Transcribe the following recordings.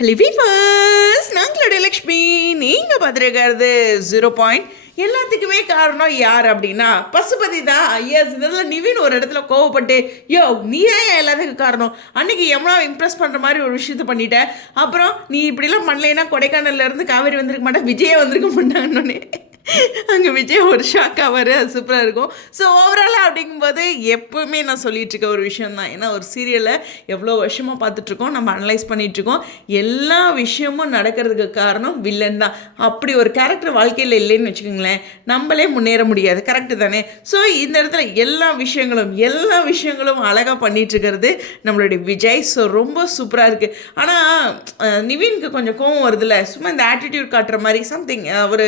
Hello viewers, நாங்களுடைய Lakshmi. நீங்கள் பார்த்துருக்கிறது 0 எல்லாத்துக்குமே காரணம் யார் அப்படின்னா பசுபதி தான். ஐயஸ், இதெல்லாம் நிவின் ஒரு இடத்துல கோவப்பட்டு, யோ நீ ஏன் எல்லாத்துக்கும் காரணம், அன்னைக்கு எவ்வளோ இம்ப்ரெஸ் பண்ணுற மாதிரி ஒரு விஷயத்த பண்ணிட்ட, அப்புறம் நீ இப்படிலாம் பண்ணலைன்னா கொடைக்கானல்லேருந்து காவேரி வந்திருக்க மாட்டேன், விஜயே வந்திருக்க மாட்டாங்கன்னு அங்கே விஜய் ஒரு ஷாக் ஆவார். அது சூப்பராக இருக்கும். ஸோ ஓவராலாக அப்படிங்கும்போது எப்போவுமே நான் சொல்லிகிட்ருக்க ஒரு விஷயம் தான். ஏன்னா ஒரு சீரியலை எவ்வளோ வருஷமாக பார்த்துட்ருக்கோம், நம்ம அனலைஸ் பண்ணிகிட்ருக்கோம். எல்லா விஷயமும் நடக்கிறதுக்கு காரணம் வில்லன் தான். அப்படி ஒரு கேரக்டர் வாழ்க்கையில் இல்லைன்னு வச்சுக்கோங்களேன், நம்மளே முன்னேற முடியாது. கரெக்டு தானே? ஸோ இந்த இடத்துல எல்லா விஷயங்களும் அழகாக பண்ணிகிட்ருக்கிறது நம்மளுடைய விஜய். ஸோ ரொம்ப சூப்பராக இருக்குது. ஆனால் நிவினுக்கு கொஞ்சம் கோவம் வருதுல்ல, சும்மா இந்த ஆட்டிடியூட் காட்டுற மாதிரி சம்திங் ஒரு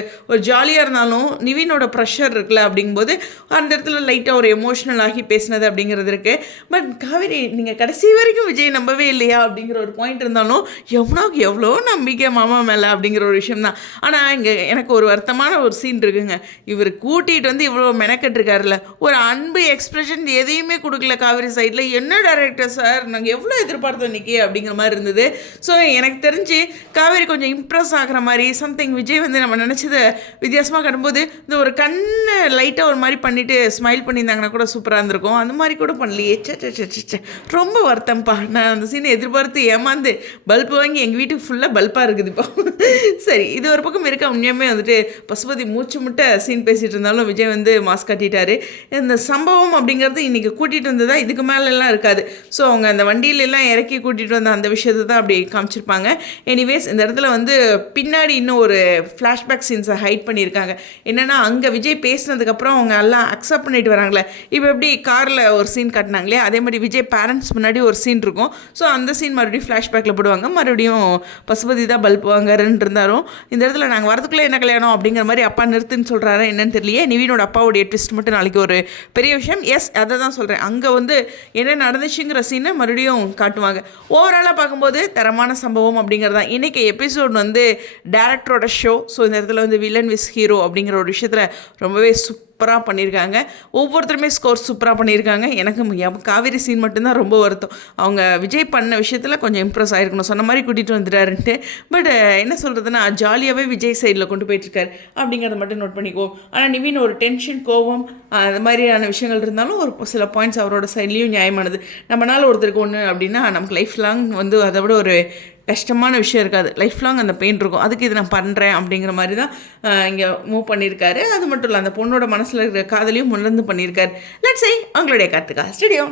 ஜாலியாக இருந்தாலும் நிவினோட ப்ரெஷர் இருக்குல்ல, அப்படிங்கும்போது அந்த இடத்துல லைட்டாக ஒரு எமோஷ்னல் ஆகி பேசினது அப்படிங்கிறது இருக்குது. பட் காவேரி, நீங்கள் கடைசி வரைக்கும் விஜய் நம்பவே இல்லையா அப்படிங்கிற ஒரு பாயிண்ட் இருந்தாலும் எவ்வளோ நம்பிக்கை மாமா மேலே அப்படிங்கிற ஒரு விஷயம் தான். ஆனால் இங்கே எனக்கு ஒரு வருத்தமான ஒரு சீன் இருக்குங்க. இவர் கூட்டிகிட்டு வந்து இவ்வளோ மெனக்கட்டுருக்காருல, ஒரு அன்பு எக்ஸ்பிரஷன் எதையுமே கொடுக்கல காவேரி சைடில். என்ன டைரக்டர் சார், நாங்கள் எவ்வளோ எதிர்பார்த்தோம் இன்றைக்கி அப்படிங்கிற மாதிரி இருந்தது. ஸோ எனக்கு தெரிஞ்சு காவேரி கொஞ்சம் இம்ப்ரெஸ் ஆகிற மாதிரி சம்திங் விஜய் வந்து நம்ம நினச்சதை வித்தியாசமாக கட்டும்போது இந்த ஒரு கண்ணை லைட்டாக ஒரு மாதிரி பண்ணிவிட்டு ஸ்மைல் பண்ணியிருந்தாங்கன்னா கூட சூப்பராக இருந்திருக்கும். அந்த மாதிரி கூட பண்ணலையே. சே ரொம்ப வருத்தம்ப்பா. நான் அந்த சீனை எதிர்பார்த்து ஏமாந்து பல்ப் வாங்கி எங்கள் வீட்டுக்கு ஃபுல்லாக பல்பாக இருக்குது இப்போ. சரி, இது ஒரு பக்கம் இருக்க. உண்மையுமே வந்துட்டு பசுபதி மூச்சு முட்டை சீன் பேசிகிட்டு இருந்தாலும் விஜய் வந்து மாஸ்க் கட்டிட்டாரு. இந்த சம்பவம் அப்படிங்கிறது இன்றைக்கி கூட்டிகிட்டு வந்ததா, இதுக்கு மேலெல்லாம் இருக்காது. ஸோ அவங்க அந்த வண்டியிலெல்லாம் இறக்கி கூட்டிகிட்டு வந்த அந்த விஷயத்தை தான் அப்படி காமிச்சிருப்பாங்க. எனிவேஸ், இந்த இடத்துல வந்து பின்னாடி இன்னும் ஒரு ஃப்ளாஷ்பேக் சீன்ஸை ஹைட் பண்ணியிருக்காங்க. என்னன்னா, அங்கே விஜய் பேசினதுக்கப்புறம் அவங்க எல்லாம் அக்செப்ட் பண்ணிட்டு வராங்களே. இப்போ எப்படி காரில் ஒரு சீன் காட்டினாங்களே, அதே மாதிரி விஜய் பேரண்ட்ஸ் முன்னாடி ஒரு சீன் இருக்கும். ஸோ அந்த சீன் மறுபடியும் ஃப்ளாஷ்பேக்கில் போடுவாங்க. மறுபடியும் பசுபதி தான் பல்ப் வாங்கறன்னு இருந்தாலும் இந்த இடத்துல நாங்கள் வரதுக்குள்ளே என்ன கல்யாணம் அப்படிங்கிற மாதிரி அப்பா நிறுத்துன்னு சொல்கிறாரு. என்னன்னு தெரியலையே. நிவினோட அப்பாவுடைய ட்விஸ்ட் மட்டும் நாளைக்கு ஒரு பெரிய விஷயம். எஸ், அதை தான் சொல்கிறேன். அங்கே வந்து என்ன நடந்துச்சுங்கிற சீனை மறுபடியும் காட்டுவாங்க. ஓவராலாக பார்க்கும்போது தரமான சம்பவம் அப்படிங்கிறதான் இன்றைக்கி எபிசோட் வந்து டேரக்டரோட ஷோ. ஸோ இந்த இடத்துல வந்து வில்லன் விஸ் ஹீரோ அப்படிங்கிற ஒரு விஷயத்தில் ரொம்பவே சூப்பராக பண்ணியிருக்காங்க. ஒவ்வொருத்தருமே ஸ்கோர் சூப்பராக பண்ணியிருக்காங்க. எனக்கு காவேரி சீன் மட்டும்தான் ரொம்ப வருத்தம். அவங்க விஜய் பண்ண விஷயத்தில் கொஞ்சம் இம்ப்ரெஸ் ஆகிருக்கணும், சொன்ன மாதிரி கூட்டிகிட்டு வந்துட்டாருன்ட்டு. பட் என்ன சொல்கிறதுனா, ஜாலியாகவே விஜய் சைடில் கொண்டு போயிட்டுருக்காரு அப்படிங்கிறத மட்டும் நோட் பண்ணிக்குவோம். ஆனால் நிவின் ஒரு டென்ஷன், கோவம், அது மாதிரியான விஷயங்கள் இருந்தாலும் ஒரு சில பாயிண்ட்ஸ் அவரோட சைட்லேயும் நியாயமானது. நம்மளால் ஒருத்தருக்கு ஒன்று அப்படின்னா நமக்கு லைஃப் லாங் வந்து அதை விட ஒரு கஷ்டமான விஷயம் இருக்காது. லைஃப் லாங் அந்த பெயின் இருக்கும். அதுக்கு இது நான் பண்ணுறேன் அப்படிங்கிற மாதிரி தான் இங்கே மூவ் பண்ணியிருக்காரு. அது மட்டும் இல்லை, அந்த பொண்ணோட மனசில் இருக்கிற காதலையும் முன்னேந்து பண்ணியிருக்காரு. லெட்ஸ் சே அவங்களுடைய கருத்துக்கா ஸ்டுடியோ.